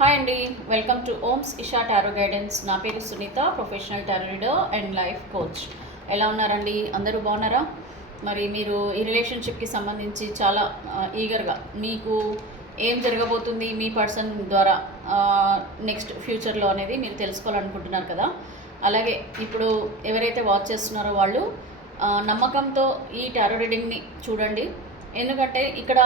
Hi అండి, welcome to Oms Isha tarot guidance. నా పేరు Sunitha, professional tarot reader and life coach. ఎలా ఉన్నారండి? అందరూ బాగున్నారా? మరి మీరు ఈ రిలేషన్షిప్కి సంబంధించి చాలా ఈగర్గా మీకు ఏం జరగబోతుంది మీ పర్సన్ ద్వారా నెక్స్ట్ ఫ్యూచర్లో అనేది మీరు తెలుసుకోవాలనుకుంటున్నారు కదా. అలాగే ఇప్పుడు ఎవరైతే వాచ్ చేస్తున్నారో వాళ్ళు నమ్మకంతో ఈ టారో రీడింగ్ని చూడండి. ఎందుకంటే ఇక్కడ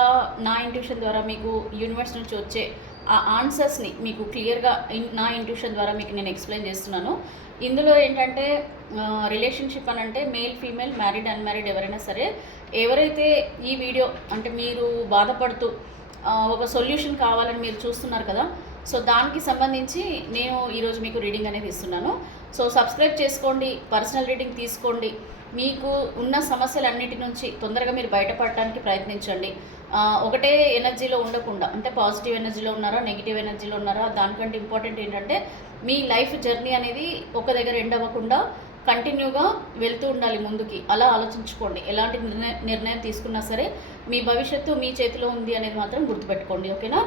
నా ఇంట్యూషన్ ద్వారా మీకు యూనివర్స్ నుంచి వచ్చే ఆ ఆన్సర్స్ని మీకు క్లియర్గా నా ఇంట్యూషన్ ద్వారా మీకు నేను ఎక్స్ప్లెయిన్ చేస్తున్నాను. ఇందులో ఏంటంటే రిలేషన్షిప్ అని అంటే మేల్ ఫీమేల్ మ్యారీడ్ అన్మ్యారీడ్ ఎవరైనా సరే, ఎవరైతే ఈ వీడియో అంటే మీరు బాధపడుతూ ఒక సొల్యూషన్ కావాలని మీరు చూస్తున్నారు కదా, సో దానికి సంబంధించి నేను ఈరోజు మీకు రీడింగ్ అనేది ఇస్తున్నాను. సో సబ్స్క్రైబ్ చేసుకోండి, పర్సనల్ రీడింగ్ తీసుకోండి. మీకు ఉన్న సమస్యలన్నిటి నుంచి తొందరగా మీరు బయటపడటానికి ప్రయత్నించండి. ఒకటే ఎనర్జీలో ఉండకుండా, అంటే పాజిటివ్ ఎనర్జీలో ఉన్నారా నెగిటివ్ ఎనర్జీలో ఉన్నారా, దానికంటే ఇంపార్టెంట్ ఏంటంటే మీ లైఫ్ జర్నీ అనేది ఒక దగ్గర ఎండ్ అవ్వకుండా కంటిన్యూగా వెళ్తూ ఉండాలి ముందుకి. అలా ఆలోచించుకోండి. ఎలాంటి నిర్ణయం తీసుకున్నా సరే మీ భవిష్యత్తు మీ చేతిలో ఉంది అనేది మాత్రం గుర్తుపెట్టుకోండి, ఓకేనా?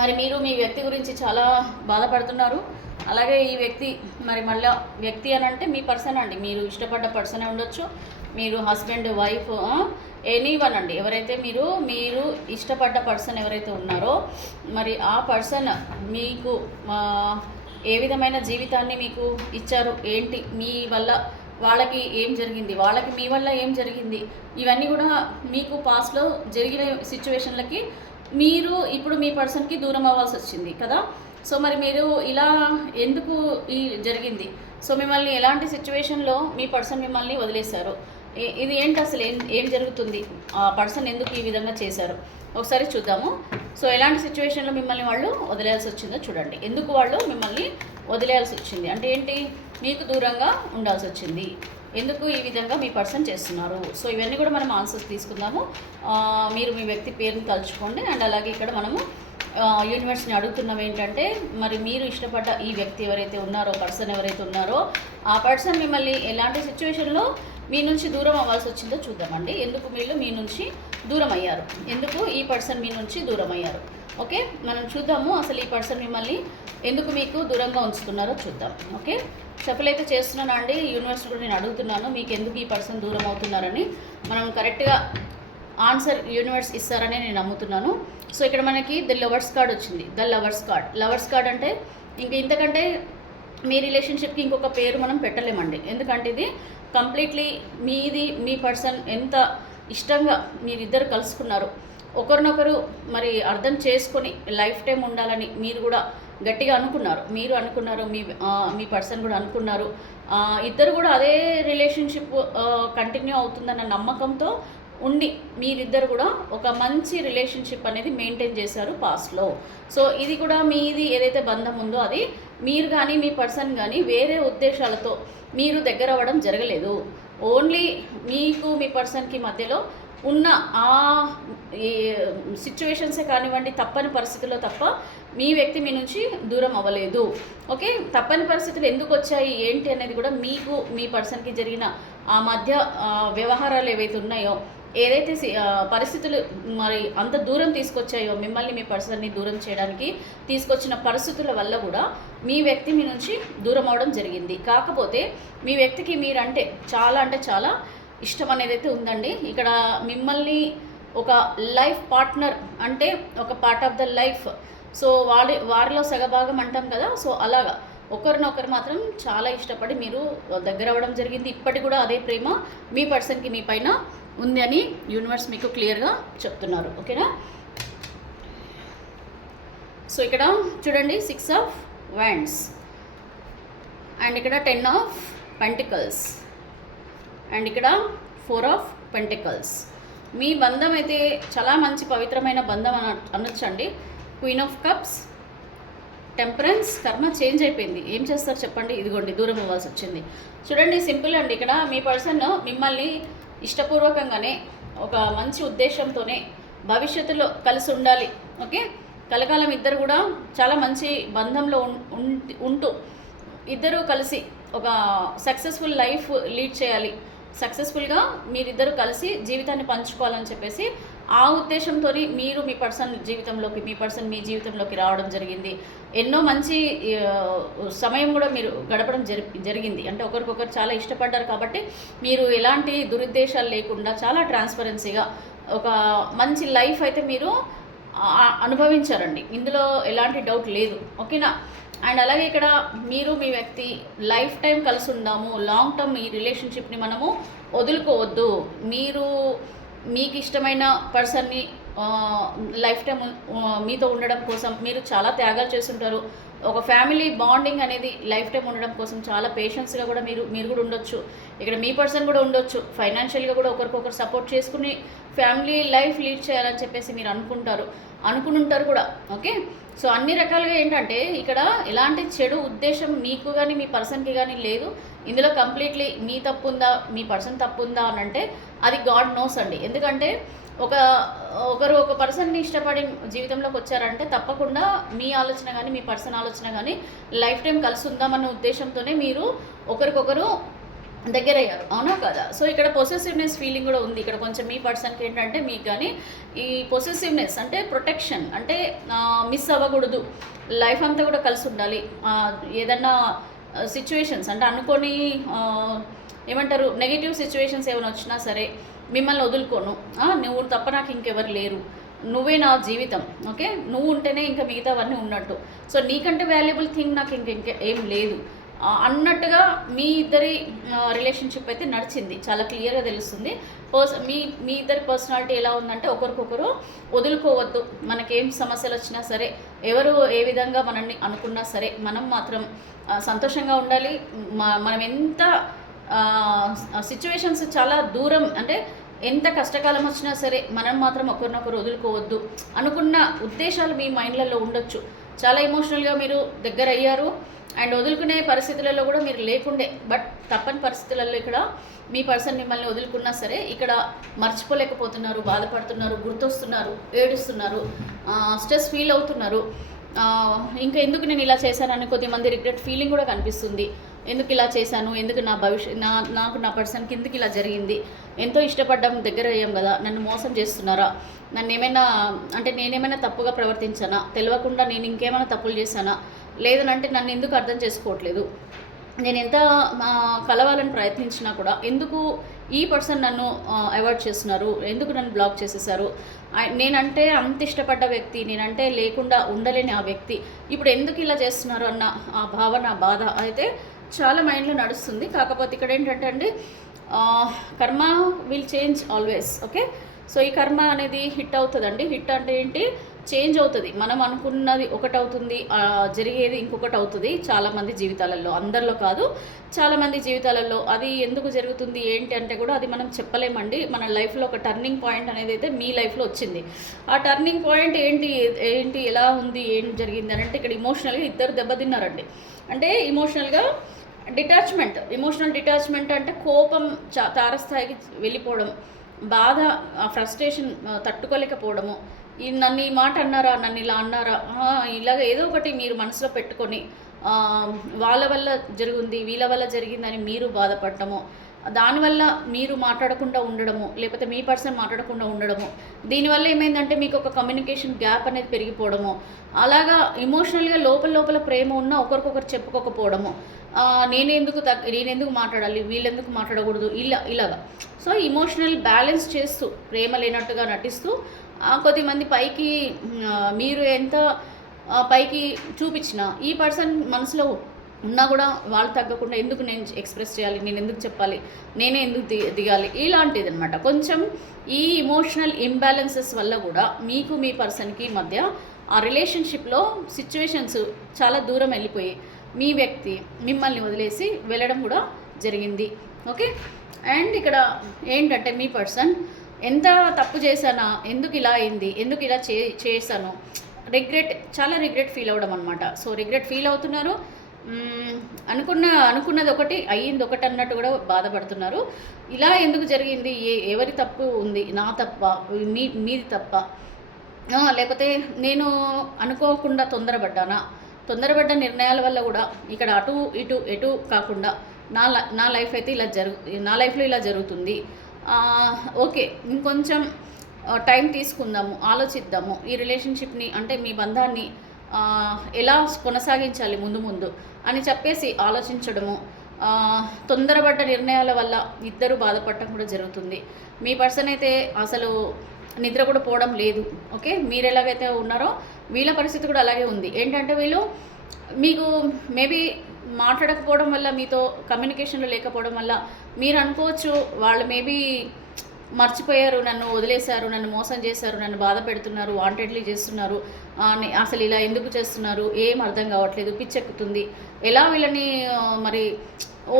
మరి మీరు మీ వ్యక్తి గురించి చాలా బాధపడుతున్నారు. అలాగే ఈ వ్యక్తి మరి మళ్ళీ వ్యక్తి అని అంటే మీ పర్సన్ అండి, మీరు ఇష్టపడ్డ పర్సనే ఉండొచ్చు. మీరు హస్బెండ్ వైఫ్ ఎనీవన్ అండి, ఎవరైతే మీరు ఇష్టపడ్డ పర్సన్ ఎవరైతే ఉన్నారో మరి ఆ పర్సన్ మీకు ఏ విధమైన జీవితాన్ని మీకు ఇచ్చారు, ఏంటి మీ వల్ల వాళ్ళకి ఏం జరిగింది, వాళ్ళకి మీ వల్ల ఏం జరిగింది, ఇవన్నీ కూడా మీకు పాస్ట్లో జరిగిన సిచ్యువేషన్లకి మీరు ఇప్పుడు మీ పర్సన్కి దూరం అవ్వాల్సి వచ్చింది కదా. సో మరి మీరు ఇలా ఎందుకు ఈ జరిగింది, సో మిమ్మల్ని ఎలాంటి సిచ్యువేషన్లో మీ పర్సన్ మిమ్మల్ని వదిలేశారు, ఇది ఏంటి అసలు ఏం జరుగుతుంది, ఆ పర్సన్ ఎందుకు ఈ విధంగా చేశారు ఒకసారి చూద్దాము. సో ఎలాంటి సిచ్యువేషన్లో మిమ్మల్ని వాళ్ళు వదిలేయాల్సి వచ్చిందో చూడండి. ఎందుకు వాళ్ళు మిమ్మల్ని వదిలేయాల్సి వచ్చింది అంటే ఏంటి, మీకు దూరంగా ఉండాల్సి వచ్చింది, ఎందుకు ఈ విధంగా మీ పర్సన్ చేస్తున్నారు. సో ఇవన్నీ కూడా మనం ఆన్సర్స్ తీసుకుందాము. మీరు మీ వ్యక్తి పేరుని తలుచుకోండి. అండ్ అలాగే ఇక్కడ మనము యూనివర్స్ని అడుగుతున్నాం ఏంటంటే, మరి మీరు ఇష్టపడ్డ ఈ వ్యక్తి ఎవరైతే ఉన్నారో, పర్సన్ ఎవరైతే ఉన్నారో ఆ పర్సన్ మిమ్మల్ని ఎలాంటి సిచ్యువేషన్లో మీ నుంచి దూరం అవ్వాల్సి వచ్చిందో చూద్దామండి. ఎందుకు వీళ్ళు మీ నుంచి దూరం అయ్యారు, ఎందుకు ఈ పర్సన్ మీ నుంచి దూరం అయ్యారు. ఓకే, మనం చూద్దాము అసలు ఈ పర్సన్ మిమ్మల్ని ఎందుకు మీకు దూరంగా ఉంచుతున్నారో చూద్దాం. ఓకే, షఫల్ అయితే చేస్తున్నాను అండి. యూనివర్స్ కూడా నేను అడుగుతున్నాను మీకు ఎందుకు ఈ పర్సన్ దూరం అవుతున్నారని. మనం కరెక్ట్గా ఆన్సర్ యూనివర్స్ ఇస్తారని నేను నమ్ముతున్నాను. సో ఇక్కడ మనకి ద లవర్స్ కార్డ్ వచ్చింది. ద లవర్స్ కార్డ్ అంటే ఇంతకంటే మీ రిలేషన్షిప్కి ఇంకొక పేరు మనం పెట్టలేమండి. ఎందుకంటే ఇది కంప్లీట్లీ మీది, మీ పర్సన్ ఎంత ఇష్టంగా మీరిద్దరు కలుసుకున్నారు, ఒకరినొకరు మరి అర్థం చేసుకొని లైఫ్ టైం ఉండాలని మీరు కూడా గట్టిగా అనుకున్నారు. మీరు అనుకున్నారు, మీ పర్సన్ కూడా అనుకున్నారు. ఇద్దరు కూడా అదే రిలేషన్షిప్ కంటిన్యూ అవుతుందన్న నమ్మకంతో ఉండి మీరిద్దరు కూడా ఒక మంచి రిలేషన్షిప్ అనేది మెయింటైన్ చేశారు పాస్ట్లో. సో ఇది కూడా మీది ఏదైతే బంధం ఉందో అది మీరు కానీ మీ పర్సన్ కానీ వేరే ఉద్దేశాలతో మీరు దగ్గర అవ్వడం జరగలేదు. ఓన్లీ మీకు మీ పర్సన్కి మధ్యలో ఉన్న ఆ సిచ్యువేషన్సే కానివ్వండి, తప్పని పరిస్థితుల్లో తప్ప మీ వ్యక్తి మీ నుంచి దూరం అవ్వలేదు. ఓకే, తప్పని పరిస్థితులు ఎందుకు వచ్చాయి ఏంటి అనేది కూడా మీకు మీ పర్సన్కి జరిగిన ఆ మధ్య వ్యవహారాలు ఏవైతే ఉన్నాయో, ఏదైతే పరిస్థితులు మరి అంత దూరం తీసుకొచ్చాయో, మిమ్మల్ని మీ పర్సన్ని దూరం చేయడానికి తీసుకొచ్చిన పరిస్థితుల వల్ల కూడా మీ వ్యక్తి మీ నుంచి దూరం అవడం జరిగింది. కాకపోతే మీ వ్యక్తికి మీరంటే చాలా ఇష్టం అనేది అయితే ఉందండి. ఇక్కడ మిమ్మల్ని ఒక లైఫ్ పార్ట్నర్ అంటే ఒక part of the life, so వారిలో సగభాగం అంటాం కదా, సో అలాగా ఒకరినొకరు మాత్రం చాలా ఇష్టపడి మీరు దగ్గర అవ్వడం జరిగింది. ఇప్పటికి కూడా అదే ప్రేమ మీ పర్సన్కి మీ పైన ఉంది అని యూనివర్స్ మీకు క్లియర్గా చెప్తున్నారు, ఓకేనా? సో ఇక్కడ చూడండి 6 ఆఫ్ వ్యాండ్స్ అండ్ ఇక్కడ 10 ఆఫ్ పెంటికల్స్ అండ్ ఇక్కడ 4 ఆఫ్ పెంటికల్స్. మీ బంధం అయితే చాలా మంచి పవిత్రమైన బంధం అనొచ్చండి. Queen of cups, temperance. కర్మ చేంజ్ అయిపోయింది, ఏం చేస్తారు చెప్పండి. ఇదిగోండి దూరం అవ్వాల్సి వచ్చింది. చూడండి సింపుల్ అండి. ఇక్కడ మీ పర్సన్ మిమ్మల్ని ఇష్టపూర్వకంగానే ఒక మంచి ఉద్దేశంతోనే భవిష్యత్తులో కలిసి ఉండాలి, ఓకే, కలకాలం ఇద్దరు కూడా చాలా మంచి బంధంలో ఉంటూ ఇద్దరు కలిసి ఒక సక్సెస్ఫుల్ లైఫ్ లీడ్ చేయాలి, సక్సెస్ఫుల్గా మీరిద్దరు కలిసి జీవితాన్ని పంచుకోవాలని చెప్పేసి ఆ ఉద్దేశంతో మీరు మీ పర్సన్ జీవితంలోకి, మీ పర్సన్ మీ జీవితంలోకి రావడం జరిగింది. ఎన్నో మంచి సమయం కూడా మీరు గడపడం జరిగింది. అంటే ఒకరికొకరు చాలా ఇష్టపడ్డారు కాబట్టి మీరు ఎలాంటి దురుద్దేశాలు లేకుండా చాలా ట్రాన్స్పరెన్సీగా ఒక మంచి లైఫ్ అయితే మీరు అనుభవించారండి. ఇందులో ఎలాంటి డౌట్ లేదు. ఓకేనా? అండ్ అలాగే ఇక్కడ మీరు మీ వ్యక్తి లైఫ్ టైం కలిసి ఉందాము, లాంగ్ టర్మ్ ఈ రిలేషన్షిప్ని మనము వదులుకోవద్దు. మీరు మీకు ఇష్టమైన పర్సన్ని లైఫ్ టైం మీతో ఉండడం కోసం మీరు చాలా త్యాగాలు చేస్తుంటారు. ఒక ఫ్యామిలీ బాండింగ్ అనేది లైఫ్ టైం ఉండడం కోసం చాలా పేషెన్స్గా కూడా మీరు కూడా ఉండొచ్చు. ఇక్కడ మీ పర్సన్ కూడా ఉండొచ్చు. ఫైనాన్షియల్గా కూడా ఒకరికొకరు సపోర్ట్ చేసుకుని ఫ్యామిలీ లైఫ్ లీడ్ చేయాలని చెప్పేసి మీరు అనుకుంటారు కూడా. ఓకే, సో అన్ని రకాలుగా ఏంటంటే ఇక్కడ ఎలాంటి చెడు ఉద్దేశం మీకు కానీ మీ పర్సన్కి కానీ లేదు. ఇందులో కంప్లీట్లీ మీ తప్పు ఉందా, మీ పర్సన్ తప్పు ఉందా అని అంటే అది గాడ్ నోస్ అండి. ఎందుకంటే ఒకరు ఒక పర్సన్ని ఇష్టపడి జీవితంలోకి వచ్చారంటే తప్పకుండా మీ ఆలోచన కానీ మీ పర్సన్ ఆలోచన కానీ లైఫ్ టైం కలిసి ఉందామన్న ఉద్దేశంతోనే మీరు ఒకరికొకరు దగ్గర అయ్యారు, అవునా కదా? సో ఇక్కడ పొసెసివ్నెస్ ఫీలింగ్ కూడా ఉంది. ఇక్కడ కొంచెం మీ పర్సన్కి ఏంటంటే మీకు కానీ ఈ పొసెసివ్నెస్ అంటే ప్రొటెక్షన్, అంటే మిస్ అవ్వకూడదు, లైఫ్ అంతా కూడా కలిసి ఉండాలి. ఏదన్నా సిచ్యువేషన్స్ అంటే అనుకోని ఏమంటారు నెగిటివ్ సిచ్యువేషన్స్ ఏమైనా వచ్చినా సరే మిమ్మల్ని వదులుకోను, నువ్వు తప్ప నాకు ఇంకెవరు లేరు, నువ్వే నా జీవితం, ఓకే, నువ్వు ఉంటేనే ఇంకా మిగతావన్నీ ఉన్నట్టు, సో నీకంటే వాల్యుబుల్ థింగ్ నాకు ఇంకా ఏం లేదు అన్నట్టుగా మీ ఇద్దరి రిలేషన్షిప్ అయితే నడిచింది. చాలా క్లియర్గా తెలుస్తుంది. మీ ఇద్దరి పర్సనాలిటీ ఎలా ఉందంటే ఒకరికొకరు వదులుకోవద్దు. మనకేం సమస్యలు వచ్చినా సరే, ఎవరు ఏ విధంగా మనల్ని అనుకున్నా సరే మనం మాత్రం సంతోషంగా ఉండాలి. మనం ఎంత సిచ్యువేషన్స్ చాలా దూరం అంటే ఎంత కష్టకాలం వచ్చినా సరే మనం మాత్రం ఒకరినొకరు వదులుకోవద్దు అనుకున్న ఉద్దేశాలు మీ మైండ్లలో ఉండొచ్చు. చాలా ఎమోషనల్గా మీరు దగ్గర అయ్యారు అండ్ వదులుకునే పరిస్థితులలో కూడా మీరు లేకుండే, బట్ తప్పని పరిస్థితులలో ఇక్కడ మీ పర్సన్ మిమ్మల్ని వదులుకున్నా సరే ఇక్కడ మర్చిపోలేకపోతున్నారు, బాధపడుతున్నారు, గుర్తొస్తున్నారు, ఏడుస్తున్నారు, స్ట్రెస్ ఫీల్ అవుతున్నారు. ఇంకా ఎందుకు నేను ఇలా చేశానని కొద్దిమంది రిగ్రెట్ ఫీలింగ్ కూడా కనిపిస్తుంది. ఎందుకు ఇలా చేశాను, ఎందుకు నాకు నా పర్సన్కి ఎందుకు ఇలా జరిగింది, ఎంతో ఇష్టపడ్డాం, దగ్గర అయ్యాం కదా, నన్ను మోసం చేస్తున్నారా, నేనేమైనా తప్పుగా ప్రవర్తించానా, తెలియకుండా నేను ఇంకేమైనా తప్పులు చేశానా, లేదనంటే నన్ను ఎందుకు అర్థం చేసుకోవట్లేదు, నేను ఎంత కలవాలని ప్రయత్నించినా కూడా ఎందుకు ఈ పర్సన్ నన్ను అవాయిడ్ చేస్తున్నారు, ఎందుకు నన్ను బ్లాక్ చేసేసారు, నేనంటే అంత ఇష్టపడ్డ వ్యక్తి, నేనంటే లేకుండా ఉండలేని ఆ వ్యక్తి ఇప్పుడు ఎందుకు ఇలా చేస్తున్నారు అన్న ఆ భావన, బాధ అయితే చాలా మైండ్లో నడుస్తుంది. కాకపోతే ఇక్కడ ఏంటంటే అండి కర్మ will change always, okay. So ఈ కర్మ అనేది హిట్ అవుతుందండి. హిట్ అంటే ఏంటి, చేంజ్ అవుతుంది. మనం అనుకున్నది ఒకటి అవుతుంది, జరిగేది ఇంకొకటి అవుతుంది చాలామంది జీవితాలలో, అందరిలో కాదు, చాలామంది జీవితాలలో. అది ఎందుకు జరుగుతుంది ఏంటి అంటే కూడా అది మనం చెప్పలేమండి. మన లైఫ్లో ఒక టర్నింగ్ పాయింట్ అనేది అయితే మీ లైఫ్లో వచ్చింది. ఆ టర్నింగ్ పాయింట్ ఏంటి ఎలా ఉంది, ఏం జరిగింది అని అంటే ఇక్కడ ఇమోషనల్గా ఇద్దరు దెబ్బతిన్నారండి. అంటే ఎమోషనల్ డిటాచ్మెంట్ అంటే కోపం తారస్థాయికి వెళ్ళిపోవడం, బాధ, ఫ్రస్ట్రేషన్ తట్టుకోలేకపోవడము, నన్ను ఈ మాట అన్నారా, నన్ను ఇలా అన్నారా, ఇలాగ ఏదో ఒకటి మీరు మనసులో పెట్టుకొని వాళ్ళ వల్ల జరిగింది, వీళ్ళ వల్ల జరిగిందని మీరు బాధపడటము, దానివల్ల మీరు మాట్లాడకుండా ఉండడము, లేకపోతే మీ పర్సన్ మాట్లాడకుండా ఉండడము, దీనివల్ల ఏమైందంటే మీకు ఒక కమ్యూనికేషన్ గ్యాప్ అనేది పెరిగిపోవడము, అలాగా ఎమోషనల్గా లోపల ప్రేమ ఉన్న ఒకరికొకరు చెప్పుకోకపోవడము, నేనెందుకు మాట్లాడాలి, వీళ్ళెందుకు మాట్లాడకూడదు, ఇలాగా. సో ఇమోషనల్ బ్యాలెన్స్ చేస్తూ ప్రేమ లేనట్టుగా నటిస్తూ కొద్దిమంది పైకి మీరు ఎంత పైకి చూపించినా ఈ పర్సన్ మనసులో ఉన్నా కూడా వాళ్ళు తగ్గకుండా ఎందుకు నేను ఎక్స్ప్రెస్ చేయాలి, నేను ఎందుకు చెప్పాలి, నేనే ఎందుకు దిగాలి, ఇలాంటిది అనమాట. కొంచెం ఈ ఇమోషనల్ ఇంబ్యాలెన్సెస్ వల్ల కూడా మీకు మీ పర్సన్కి మధ్య ఆ రిలేషన్షిప్లో సిచ్యువేషన్స్ చాలా దూరం వెళ్ళిపోయి మీ వ్యక్తి మిమ్మల్ని వదిలేసి వెళ్ళడం కూడా జరిగింది, ఓకే. అండ్ ఇక్కడ ఏంటంటే మీ పర్సన్ ఎంత తప్పు చేశానా, ఎందుకు ఇలా అయింది, ఎందుకు ఇలా చేశాను, చాలా రిగ్రెట్ ఫీల్ అవ్వడం అనమాట. సో రిగ్రెట్ ఫీల్ అవుతున్నారు, అనుకున్నది ఒకటి అయ్యింది ఒకటి అన్నట్టు కూడా బాధపడుతున్నారు. ఇలా ఎందుకు జరిగింది, ఎవరి తప్పు ఉంది, నా తప్ప, మీది తప్ప, లేకపోతే నేను అనుకోకుండా తొందరపడ్డ నిర్ణయాల వల్ల కూడా ఇక్కడ అటు ఎటు కాకుండా నా లైఫ్ అయితే నా లైఫ్లో ఇలా జరుగుతుంది, ఓకే, ఇంకొంచెం టైం తీసుకుందాము, ఆలోచిద్దాము, ఈ రిలేషన్షిప్ని అంటే మీ బంధాన్ని ఎలా కొనసాగించాలి ముందు ముందు అని చెప్పేసి ఆలోచించడము. తొందరపడ్డ నిర్ణయాల వల్ల ఇద్దరు బాధపడటం కూడా జరుగుతుంది. మీ పర్సన్ అయితే అసలు నిద్ర కూడా పోవడం లేదు. ఓకే, మీరు ఎలాగైతే ఉన్నారో వీళ్ళ పరిస్థితి కూడా అలాగే ఉంది. ఏంటంటే వీళ్ళు మీకు మేబీ మాట్లాడకపోవడం వల్ల, మీతో కమ్యూనికేషన్లో లేకపోవడం వల్ల మీరు అనుకోవచ్చు వాళ్ళు మేబీ మర్చిపోయారు, నన్ను వదిలేశారు, నన్ను మోసం చేశారు, నన్ను బాధ పెడుతున్నారు, వాంటెడ్లీ చేస్తున్నారు, అసలు ఇలా ఎందుకు చేస్తున్నారు, ఏం అర్థం కావట్లేదు, పిచ్చెక్కుతుంది, ఎలా వీళ్ళని మరి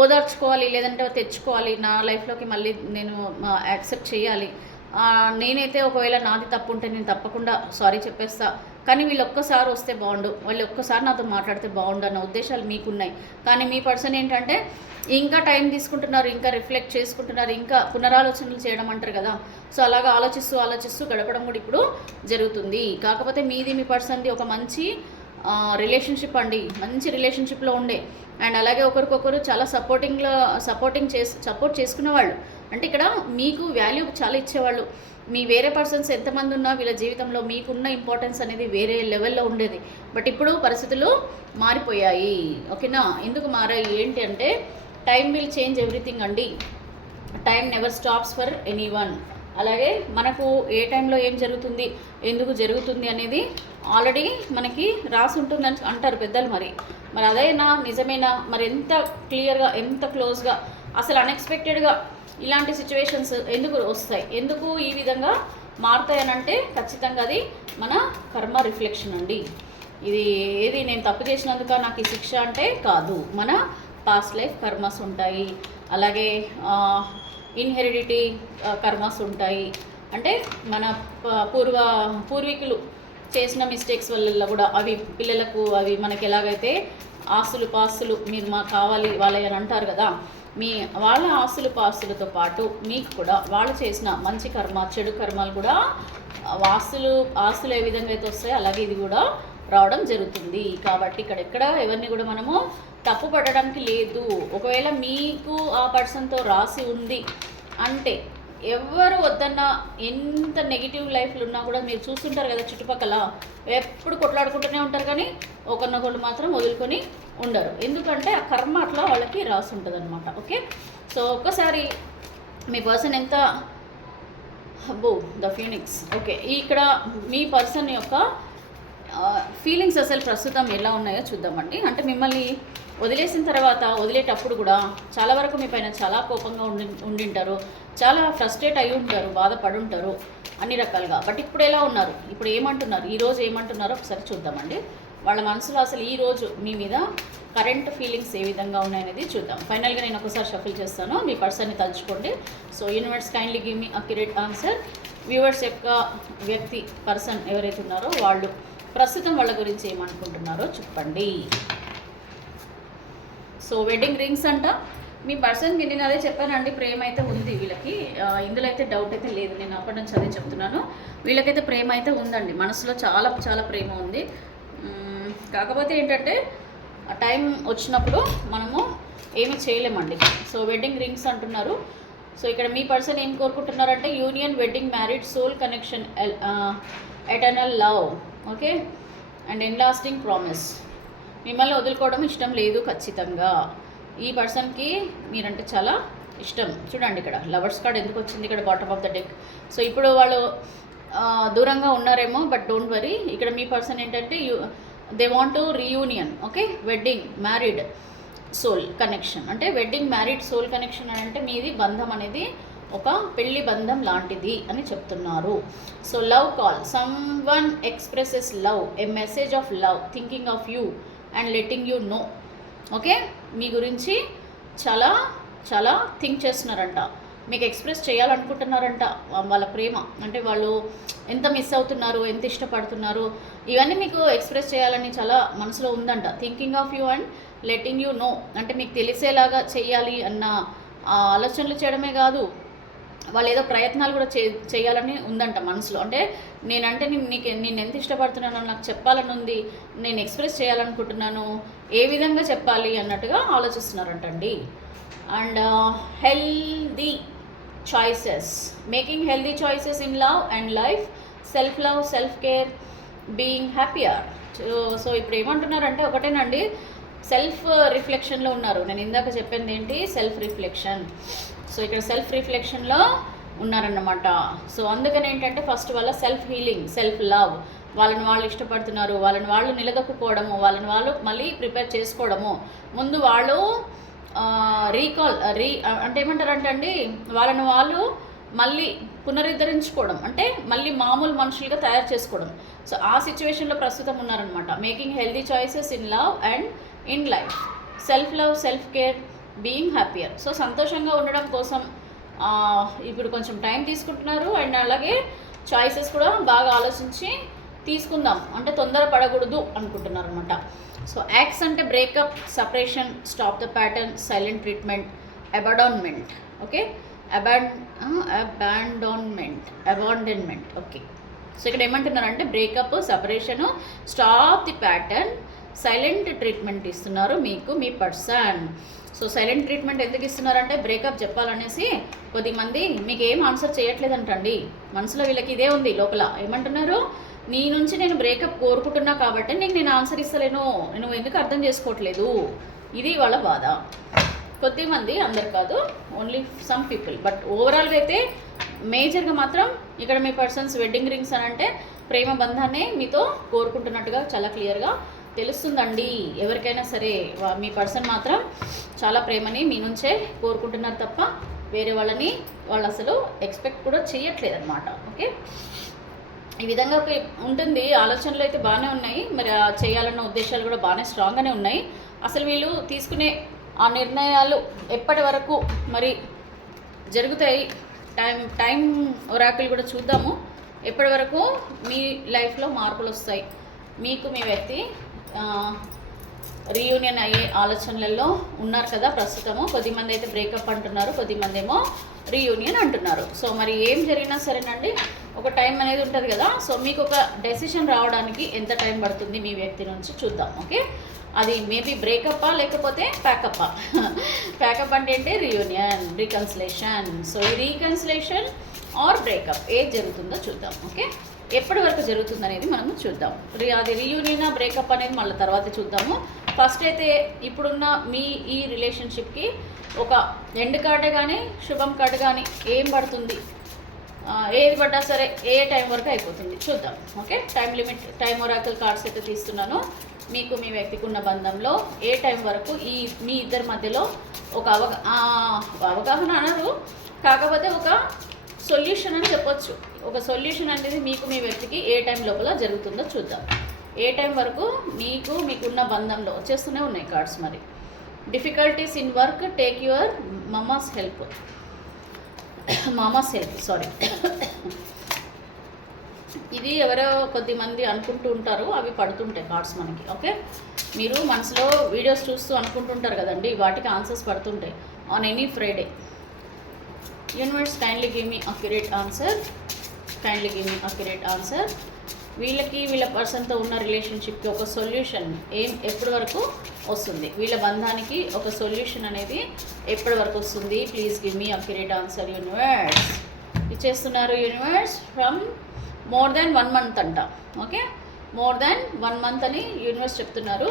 ఓదార్చుకోవాలి, లేదంటే తెచ్చుకోవాలి నా లైఫ్లోకి, మళ్ళీ నేను యాక్సెప్ట్ చేయాలి. నేనైతే ఒకవేళ నాది తప్పు ఉంటే నేను తప్పకుండా సారీ చెప్పేస్తా, కానీ వీళ్ళు ఒక్కసారి వస్తే బాగుండు, వాళ్ళు ఒక్కసారి నాతో మాట్లాడితే బాగుండు అన్న ఉద్దేశాలు మీకున్నాయి. కానీ మీ పర్సన్ ఏంటంటే ఇంకా టైం తీసుకుంటున్నారు, ఇంకా రిఫ్లెక్ట్ చేసుకుంటున్నారు, ఇంకా పునరాలోచనలు చేయడం అంటారు కదా, సో అలాగా ఆలోచిస్తూ గడపడం కూడా ఇప్పుడు జరుగుతుంది. కాకపోతే మీది మీ పర్సన్ది ఒక మంచి రిలేషన్షిప్ అండి, మంచి రిలేషన్షిప్లో ఉండే, అండ్ అలాగే ఒకరికొకరు చాలా సపోర్ట్ చేసుకునే వాళ్ళు. అంటే ఇక్కడ మీకు వాల్యూ చాలా ఇచ్చేవాళ్ళు. మీ వేరే పర్సన్స్ ఎంతమంది ఉన్నా వీళ్ళ జీవితంలో మీకున్న ఇంపార్టెన్స్ అనేది వేరే లెవెల్లో ఉండేది. బట్ ఇప్పుడు పరిస్థితులు మారిపోయాయి. ఓకేనా, ఎందుకు మారాయి ఏంటి అంటే టైం విల్ చేంజ్ ఎవ్రీథింగ్ అండి. Time never stops for any one. అలాగే మనకు ఏ టైంలో ఏం జరుగుతుంది, ఎందుకు జరుగుతుంది అనేది ఆల్రెడీ మనకి రాసి ఉంటుందని అంటారు పెద్దలు. మరి అదేనా, నిజమేనా? మరి ఎంత క్లియర్గా, ఎంత క్లోజ్గా, అసలు అన్ఎక్స్పెక్టెడ్గా ఇలాంటి సిచ్యువేషన్స్ ఎందుకు వస్తాయి, ఎందుకు ఈ విధంగా మారుతాయనంటే ఖచ్చితంగా అది మన కర్మ రిఫ్లెక్షన్ అండి. ఇది ఏది నేను తప్పు చేసినందుక నాకు ఈ శిక్ష అంటే కాదు, మన పాస్ట్ లైఫ్ కర్మస్ ఉంటాయి, అలాగే ఇన్హెరిడిటీ కర్మస్ ఉంటాయి. అంటే మన పూర్వీకులు చేసిన మిస్టేక్స్ వల్ల కూడా అవి పిల్లలకు, అవి మనకి ఎలాగైతే ఆస్తులు పాస్తులు మీరు మాకు కావాలి వాళ్ళని అని అంటారు కదా, వాళ్ళ ఆస్తులు పాస్తులతో పాటు మీకు కూడా వాళ్ళు చేసిన మంచి కర్మ, చెడు కర్మలు కూడా ఆస్తులు ఏ విధంగా అయితే వస్తాయో అలాగే ఇది కూడా రావడం జరుగుతుంది. కాబట్టి ఇక్కడ ఎవరిని కూడా మనము తప్పు పడడానికి లేదు. ఒకవేళ మీకు ఆ పర్సన్తో రాసి ఉంది అంటే ఎవరు వద్దన్నా, ఎంత నెగిటివ్ లైఫ్లు ఉన్నా కూడా మీరు చూస్తుంటారు కదా చుట్టుపక్కల, ఎప్పుడు కొట్లాడుకుంటూనే ఉంటారు, కానీ ఒకరినొకళ్ళు మాత్రం వదులుకొని ఉండరు. ఎందుకంటే ఆ కర్మ అట్లా వాళ్ళకి రాసి ఉంటుంది అనమాట. ఓకే, సో ఒక్కసారి మీ పర్సన్ ఎంత ద ఫీనిక్స్. ఓకే, ఇక్కడ మీ పర్సన్ యొక్క ఫీలింగ్స్ అసలు ప్రస్తుతం ఎలా ఉన్నాయో చూద్దామండి. అంటే మిమ్మల్ని వదిలేసిన తర్వాత, వదిలేటప్పుడు కూడా చాలా వరకు మీ పైన చాలా కోపంగా ఉండింటారు, చాలా ఫ్రస్ట్రేట్ అయి ఉంటారు, బాధపడి ఉంటారు అన్ని రకాలుగా. బట్ ఇప్పుడు ఎలా ఉన్నారు, ఇప్పుడు ఏమంటున్నారు, ఈరోజు ఏమంటున్నారో ఒకసారి చూద్దామండి. వాళ్ళ మనసులో అసలు ఈరోజు మీ మీద కరెంట్ ఫీలింగ్స్ ఏ విధంగా ఉన్నాయనేది చూద్దాం. ఫైనల్గా నేను ఒకసారి షఫిల్ చేస్తాను, మీ పర్సన్ని తలుచుకోండి. So universe kindly give me accurate answer. Viewers యొక్క వ్యక్తి పర్సన్ ఎవరైతే ఉన్నారో వాళ్ళు ప్రస్తుతం వాళ్ళ గురించి ఏమనుకుంటున్నారో చెప్పండి. సో వెడ్డింగ్ రింగ్స్ అంట మీ పర్సన్కి, నేను అదే చెప్పానండి, ప్రేమ అయితే ఉంది వీళ్ళకి, ఇందులో అయితే డౌట్ అయితే లేదు. నేను అప్పటి నుంచి అదే చెప్తున్నాను, వీళ్ళకైతే ప్రేమ అయితే ఉందండి, మనసులో చాలా చాలా ప్రేమ ఉంది. కాకపోతే ఏంటంటే ఆ టైం వచ్చినప్పుడు మనము ఏమీ చేయలేమండి. సో వెడ్డింగ్ రింగ్స్ అంటున్నారు. సో ఇక్కడ మీ పర్సన్ ఏం కోరుకుంటున్నారంటే union, wedding, married, soul connection, eternal love, okay, and everlasting promise. మిమ్మల్ని వదులుకోవడం ఇష్టం లేదు ఖచ్చితంగా. ఈ పర్సన్కి మీరంటే చాలా ఇష్టం. చూడండి ఇక్కడ లవర్స్ కార్డ్ ఎందుకు వచ్చింది ఇక్కడ bottom of the deck. So ఇప్పుడు వాళ్ళు దూరంగా ఉన్నారేమో, బట్ డోంట్ వరీ. ఇక్కడ మీ పర్సన్ ఏంటంటే they want to reunion. Okay, wedding, married, soul connection. అంటే వెడ్డింగ్, మ్యారీడ్, సోల్ కనెక్షన్ అని అంటే మీది బంధం అనేది ఒక పెళ్లి బంధం లాంటిది అని చెప్తున్నారు. So love call, someone expresses love, a message of love, thinking of you and letting you know. Okay, మీ గురించి చాలా చాలా థింక్ చేస్తున్నారంట, మీకు ఎక్స్ప్రెస్ చేయాలనుకుంటున్నారంట వాళ్ళ ప్రేమ. అంటే వాళ్ళు ఎంత మిస్ అవుతున్నారు, ఎంత ఇష్టపడుతున్నారు, ఇవన్నీ మీకు ఎక్స్ప్రెస్ చేయాలని చాలా మనసులో ఉందంట. Thinking of you and letting you no అంటే మీకు తెలిసేలాగా చేయాలి అన్న ఆలోచనలు చేయడమే కాదు, వాళ్ళు ఏదో ప్రయత్నాలు కూడా చేయాలని ఉందంట మనసులో. అంటే నేనంటే నేను ఎంత ఇష్టపడుతున్నానో నాకు చెప్పాలని ఉంది, నేను ఎక్స్ప్రెస్ చేయాలనుకుంటున్నాను, ఏ విధంగా చెప్పాలి అన్నట్టుగా ఆలోచిస్తున్నారంటండి. And healthy choices, making healthy choices in love and life, self love, self care, being happier. So ఇప్పుడు ఏమంటున్నారంటే ఒకటేనండి, సెల్ఫ్ రిఫ్లెక్షన్లో ఉన్నారు. నేను ఇందాక చెప్పింది ఏంటి, సెల్ఫ్ రిఫ్లెక్షన్. సో ఇక్కడ సెల్ఫ్ రిఫ్లెక్షన్లో ఉన్నారన్నమాట. సో అందుకని ఏంటంటే ఫస్ట్ వాళ్ళ సెల్ఫ్ హీలింగ్, సెల్ఫ్ లవ్, వాళ్ళని వాళ్ళు ఇష్టపడుతున్నారు, వాళ్ళని వాళ్ళు నిలదొక్కుకోవడము, వాళ్ళని వాళ్ళు మళ్ళీ ప్రిపేర్ చేసుకోవడము, ముందు వాళ్ళు అంటే ఏమంటారంటే అండి, వాళ్ళని వాళ్ళు మళ్ళీ పునరుద్ధరించుకోవడం, అంటే మళ్ళీ మామూలు మనుషులుగా తయారు చేసుకోవడం. సో ఆ సిచ్యువేషన్లో ప్రస్తుతం ఉన్నారనమాట. Making healthy choices in love and in life, self love, self care, being happier. So సంతోషంగా ఉండడం కోసం ఇప్పుడు కొంచెం టైం తీసుకుంటున్నారు. అండ్ అలాగే చాయిసెస్ కూడా బాగా ఆలోచించి తీసుకుందాం, అంటే తొందర పడకూడదు అనుకుంటున్నారు అనమాట. సో యాక్స్ అంటే breakup, separation, stop the pattern, silent treatment, abandonment. Okay, abandonment. Okay, so ఇక్కడ ఏమంటున్నారంటే breakup, separation, stop the pattern, silent treatment ఇస్తున్నారు మీకు మీ పర్సన్. సో సైలెంట్ ట్రీట్మెంట్ ఎందుకు ఇస్తున్నారంటే బ్రేకప్ చెప్పాలనేసి కొద్దిమంది మీకు ఏం ఆన్సర్ చేయట్లేదంటండి. మనసులో వీళ్ళకి ఇదే ఉంది లోపల. ఏమంటున్నారు, నీ నుంచి నేను బ్రేకప్ కోరుకుంటున్నా కాబట్టి నీకు నేను ఆన్సర్ ఇస్తలేను, నువ్వు ఎందుకు అర్థం చేసుకోవట్లేదు, ఇది వాళ్ళ బాధ. కొద్దిమంది, అందరు కాదు, ఓన్లీ సమ్ పీపుల్. బట్ ఓవరాల్గా అయితే మేజర్గా మాత్రం ఇక్కడ మీ పర్సన్స్ వెడ్డింగ్ రింగ్స్ అని అంటే ప్రేమ బంధాన్ని మీతో కోరుకుంటున్నట్టుగా చాలా క్లియర్గా తెలుస్తుందండి. ఎవరికైనా సరే మీ పర్సన్ మాత్రం చాలా ప్రేమని మీ నుంచే కోరుకుంటున్నారు తప్ప వేరే వాళ్ళని వాళ్ళు అసలు ఎక్స్పెక్ట్ కూడా చేయట్లేదు అనమాట. ఓకే, ఈ విధంగా ఉంటుంది. ఆలోచనలు అయితే బాగానే ఉన్నాయి, మరి చేయాలన్న ఉద్దేశాలు కూడా బాగానే స్ట్రాంగ్గానే ఉన్నాయి. అసలు వీళ్ళు తీసుకునే ఆ నిర్ణయాలు ఎప్పటి వరకు మరి జరుగుతాయి, టైం ఒరాకిల్ కూడా చూద్దాము. ఎప్పటి వరకు మీ లైఫ్లో మార్పులు వస్తాయి, మీకు మీ వ్యక్తి రీయూనియన్ అయ్యే ఆలోచనలలో ఉన్నారు కదా ప్రస్తుతము. కొద్దిమంది అయితే బ్రేకప్ అంటున్నారు, కొద్దిమంది ఏమో రీయూనియన్ అంటున్నారు. సో మరి ఏం జరిగినా సరేనండి, ఒక టైం అనేది ఉంటుంది కదా. సో మీకు ఒక డెసిషన్ రావడానికి ఎంత టైం పడుతుంది మీ వ్యక్తి నుంచి చూద్దాం. ఓకే, అది మేబీ బ్రేకప్పా లేకపోతే ప్యాకప్పా. ప్యాకప్ అంటే ఏంటి, రీయూనియన్, రీకన్సిలేషన్. సో ఈ రీకన్సిలేషన్ ఆర్ బ్రేకప్ ఏది జరుగుతుందో చూద్దాం. ఓకే, ఎప్పటి వరకు జరుగుతుంది అనేది మనము చూద్దాం. అది రీయూనియన్ బ్రేకప్ అనేది మళ్ళీ తర్వాత చూద్దాము. ఫస్ట్ అయితే ఇప్పుడున్న మీ ఈ రిలేషన్షిప్కి ఒక ఎండ్ కార్డే కానీ శుభం కార్డు కానీ ఏం పడుతుంది, ఏది పడ్డా సరే ఏ టైం వరకు అయిపోతుంది చూద్దాం. Okay, time limit, time Oracle cards అయితే తీస్తున్నాను. మీకు మీ వ్యక్తికి ఉన్న బంధంలో ఏ టైం వరకు మీ ఇద్దరి మధ్యలో ఒక అవగాహన అనరు, కాకపోతే ఒక సొల్యూషన్ అని చెప్పొచ్చు. ఒక సొల్యూషన్ అనేది మీకు మీ వ్యక్తికి ఏ టైం లోపల జరుగుతుందో చూద్దాం. ఏ టైం వరకు మీకున్న బంధంలో వచ్చేస్తూనే ఉన్నాయి కార్డ్స్. మరి difficulties in work, take your mama's help, sorry. ఇది ఎవరో కొద్దిమంది అనుకుంటూ ఉంటారు, అవి పడుతుంటాయి కార్డ్స్ మనకి. ఓకే, మీరు మనసులో వీడియోస్ చూస్తూ అనుకుంటుంటారు కదండి, వాటికి ఆన్సర్స్ పడుతుంటాయి on any Friday. Universe kindly give me accurate answer. వీళ్ళ పర్సన్తో ఉన్న రిలేషన్షిప్కి ఒక సొల్యూషన్ ఎప్పటి వరకు వస్తుంది, వీళ్ళ బంధానికి ఒక సొల్యూషన్ అనేది ఎప్పటి వరకు వస్తుంది. Please give me accurate answer universe. ఇచ్చేస్తున్నారు universe. From more than 1 month అంట. ఓకే, మోర్ దాన్ 1 month అని యూనివర్స్ చెప్తున్నారు.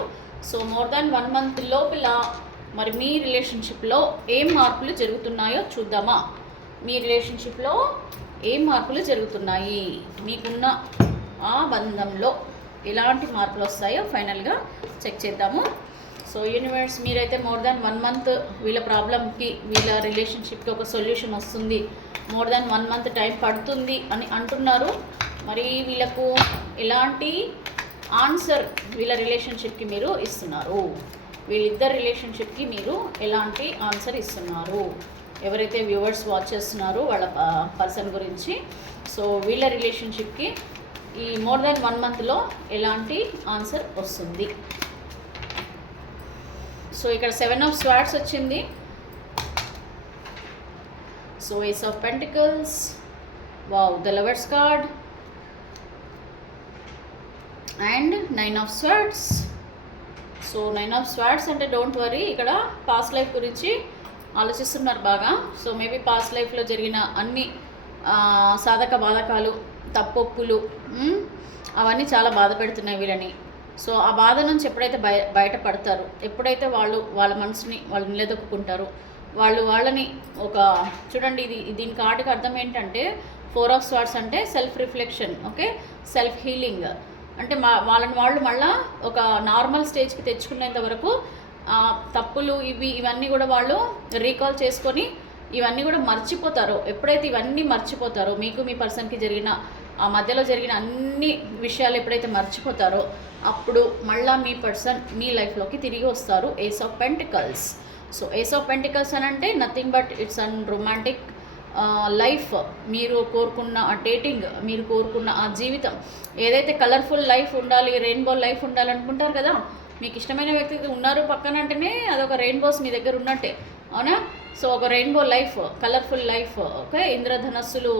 సో మోర్ దాన్ 1 month లోపల మరి మీ రిలేషన్షిప్లో ఏం మార్పులు జరుగుతున్నాయో చూద్దామా. మీ రిలేషన్షిప్లో ఏం మార్పులు జరుగుతున్నాయి, మీకున్న ఆ బంధంలో ఎలాంటి మార్పులు వస్తాయో ఫైనల్గా చెక్ చేద్దాము. సో యూనివర్స్, మీరైతే మోర్ దాన్ 1 month వీళ్ళ ప్రాబ్లమ్కి, వీళ్ళ రిలేషన్షిప్కి ఒక సొల్యూషన్ వస్తుంది, మోర్ దాన్ 1 month టైం పడుతుంది అని అంటున్నారు. మరి వీళ్ళకు ఎలాంటి ఆన్సర్ వీళ్ళ రిలేషన్షిప్కి మీరు ఇస్తున్నారు, వీళ్ళిద్దరు రిలేషన్షిప్కి మీరు ఎలాంటి ఆన్సర్ ఇస్తున్నారు, ఎవరైతే వ్యూవర్స్ వాచ్ చేస్తున్నారో వాళ్ళ పర్సన్ గురించి. సో వీళ్ళ రిలేషన్షిప్కి ఈ మోర్ దాన్ 1 monthలో ఎలాంటి ఆన్సర్ వస్తుంది. సో ఇక్కడ 7 of Swords వచ్చింది. So Ace of Pentacles, wow, the lovers card and 9 of Swords. So 9 of Swords అంటే డోంట్ వరీ, ఇక్కడ పాస్ట్ లైఫ్ గురించి ఆలోచిస్తున్నారు బాగా. సో మేబీ పాస్ట్ లైఫ్లో జరిగిన అన్ని సాధక బాధకాలు, తప్పొప్పులు, అవన్నీ చాలా బాధ పెడుతున్నాయి వీళ్ళని. సో ఆ బాధ నుంచి ఎప్పుడైతే బయటపడతారు, ఎప్పుడైతే వాళ్ళ మనసుని వాళ్ళు నిలదొక్కుంటారు, వాళ్ళని ఒక చూడండి, దీని కార్డుకి అర్థం ఏంటంటే 4 ఆఫ్ స్వార్డ్స్ అంటే self reflection, okay, self healing. అంటే వాళ్ళు మళ్ళీ ఒక నార్మల్ స్టేజ్కి తెచ్చుకునేంత వరకు తప్పులు ఇవన్నీ కూడా వాళ్ళు రీకాల్ చేసుకొని ఇవన్నీ కూడా మర్చిపోతారో, ఎప్పుడైతే ఇవన్నీ మర్చిపోతారో, మీకు మీ పర్సన్కి జరిగిన ఆ మధ్యలో జరిగిన అన్ని విషయాలు ఎప్పుడైతే మర్చిపోతారో, అప్పుడు మళ్ళీ మీ పర్సన్ మీ లైఫ్లోకి తిరిగి వస్తారు. Ace of pentacles. So ace of pentacles అని అంటే nothing but it's an romantic life. మీరు కోరుకున్న ఆ డేటింగ్, మీరు కోరుకున్న ఆ జీవితం, ఏదైతే కలర్ఫుల్ లైఫ్ ఉండాలి, రెయిన్బో లైఫ్ ఉండాలనుకుంటారు కదా, మీకు ఇష్టమైన వ్యక్తి ఉన్నారు పక్కన అంటేనే అదొక రెయిన్బోస్ మీ దగ్గర ఉన్నట్టే, అవునా? సో ఒక rainbow life, colourful life, okay. ఇంద్రధనస్సులు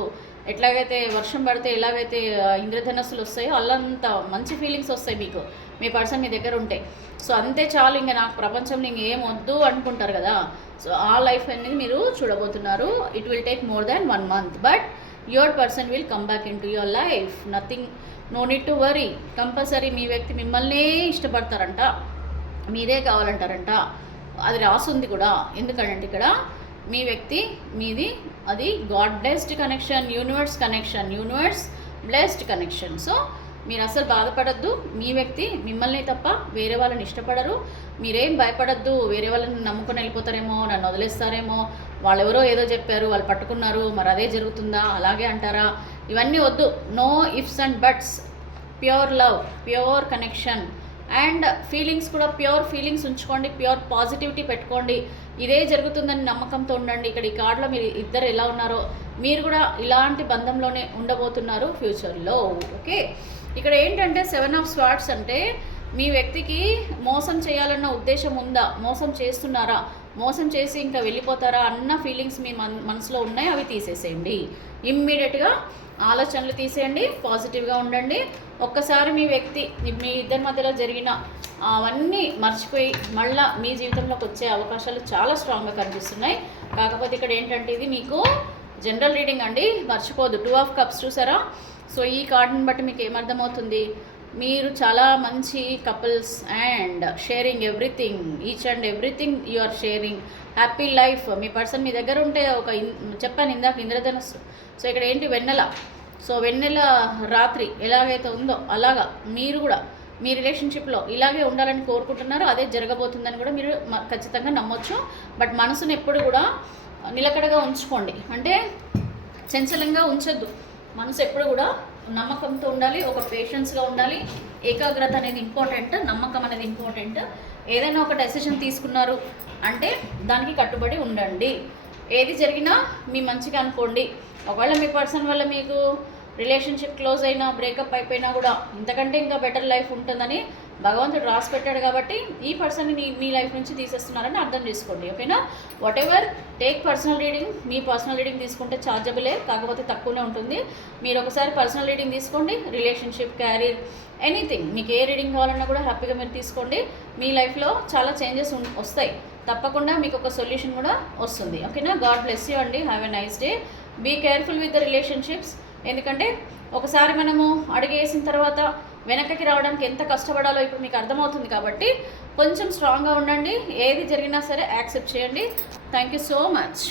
ఎట్లాగైతే వర్షం పడితే ఎలాగైతే ఇంద్రధనస్సులు వస్తాయో అల్లంత మంచి ఫీలింగ్స్ వస్తాయి మీకు మీ పర్సన్ మీ దగ్గర ఉంటే. సో అంతే చాలు, ఇంకా నాకు ప్రపంచంలో ఇంకేం వద్దు అనుకుంటారు కదా. సో ఆ లైఫ్ అనేది మీరు చూడబోతున్నారు. It will take more than 1 month, but your person will come back in to your life. Nothing, no need to worry. Compulsory మీ వ్యక్తి మిమ్మల్నే ఇష్టపడతారంట, మీరే కావాలంటారంట. అది రాసుంది కూడా. ఎందుకంటే ఇక్కడ మీ వ్యక్తి మీది అది God blessed connection, universe connection, universe blessed connection. So మీరు అసలు బాధపడద్దు. మీ వ్యక్తి మిమ్మల్ని తప్ప వేరే వాళ్ళని ఇష్టపడరు. మీరేం భయపడద్దు. వేరే వాళ్ళని నమ్ముకొని వెళ్ళిపోతారేమో, నన్ను వదిలేస్తారేమో, వాళ్ళెవరో ఏదో చెప్పారు, వాళ్ళు పట్టుకున్నారు, మరి అదే జరుగుతుందా, అలాగే అంటారా, ఇవన్నీ వద్దు. No ifs and buts. Pure love, pure connection and feelings కూడా ప్యూర్ ఫీలింగ్స్ ఉంచుకోండి, ప్యూర్ పాజిటివిటీ పెట్టుకోండి. ఇదే జరుగుతుందని నమ్మకంతో ఉండండి. ఇక్కడ ఈ కార్డులో మీరు ఇద్దరు ఎలా ఉన్నారో మీరు కూడా ఇలాంటి బంధంలోనే ఉండబోతున్నారు ఫ్యూచర్లో, ఓకే. ఇక్కడ ఏంటంటే 7 ఆఫ్ స్వార్డ్స్ అంటే మీ వ్యక్తికి మోసం చేయాలన్న ఉద్దేశం ఉందా, మోసం చేస్తున్నారా, మోసం చేసి ఇంకా వెళ్ళిపోతారా అన్న ఫీలింగ్స్ మీ మనసులో ఉన్నాయి, అవి తీసేసేయండి. ఇమ్మీడియట్గా ఆలోచనలు తీసేయండి, పాజిటివ్గా ఉండండి. ఒక్కసారి మీ వ్యక్తి మీ ఇద్దరి మధ్యలో జరిగిన అవన్నీ మర్చిపోయి మళ్ళీ మీ జీవితంలోకి వచ్చే అవకాశాలు చాలా స్ట్రాంగ్గా కనిపిస్తున్నాయి. కాకపోతే ఇక్కడ ఏంటంటే ఇది మీకు జనరల్ రీడింగ్ అండి, మర్చిపోదు. 2 ఆఫ్ కప్స్ చూసారా? సో ఈ కార్డుని బట్టి మీకు ఏమర్థమవుతుంది, మీరు చాలా మంచి couples and sharing everything, each and everything you are sharing, happy life. మీ పర్సన్ మీ దగ్గర ఉంటే చెప్పాను ఇందాక ఇంద్రధనస్సు. సో ఇక్కడ ఏంటి, వెన్నెల. సో వెన్నెల రాత్రి ఎలాగైతే ఉందో అలాగా మీరు కూడా మీ రిలేషన్షిప్లో ఇలాగే ఉండాలని కోరుకుంటున్నారు. అదే జరగబోతుందని కూడా మీరు ఖచ్చితంగా నమ్మొచ్చు. బట్ మనసును ఎప్పుడు కూడా నిలకడగా ఉంచుకోండి, అంటే చంచలంగా ఉంచొద్దు. మనసు ఎప్పుడు కూడా నమ్మకంతో ఉండాలి, ఒక పేషెన్స్గా ఉండాలి. ఏకాగ్రత అనేది ఇంపార్టెంట్, నమ్మకం అనేది ఇంపార్టెంట్. ఏదైనా ఒక డెసిషన్ తీసుకున్నారు అంటే దానికి కట్టుబడి ఉండండి. ఏది జరిగినా మీ మంచిగా అనుకోండి. ఒకవేళ మీ పర్సన్ వల్ల మీకు రిలేషన్షిప్ క్లోజ్ అయినా, బ్రేకప్ అయిపోయినా కూడా ఇంతకంటే ఇంకా బెటర్ లైఫ్ ఉంటుందని భగవంతుడు రాసి పెట్టాడు. కాబట్టి ఈ పర్సన్ని మీ లైఫ్ నుంచి తీసేస్తున్నారని అర్థం చేసుకోండి, ఓకేనా. What ever, take personal reading. Me personal reading తీసుకుంటే ఛార్జబులే, కాకపోతే తక్కువనే ఉంటుంది. మీరు ఒకసారి పర్సనల్ రీడింగ్ తీసుకోండి, రిలేషన్షిప్, క్యారీర్, ఎనీథింగ్, మీకు ఏ రీడింగ్ కావాలన్నా కూడా హ్యాపీగా మీరు తీసుకోండి. మీ లైఫ్లో చాలా చేంజెస్ వస్తాయి, తప్పకుండా మీకు ఒక సొల్యూషన్ కూడా వస్తుంది, ఓకేనా. గాడ్ బ్లెస్ యూ అండి. Have a nice day. Be careful with the relationships. ఎందుకంటే ఒకసారి మనము అడుగేసిన తర్వాత వెనక్కి రావడానికి ఎంత కష్టపడాలో ఇప్పుడు మీకు అర్థమవుతుంది. కాబట్టి కొంచెం స్ట్రాంగ్గా ఉండండి. ఏది జరిగినా సరే యాక్సెప్ట్ చేయండి. Thank you so much.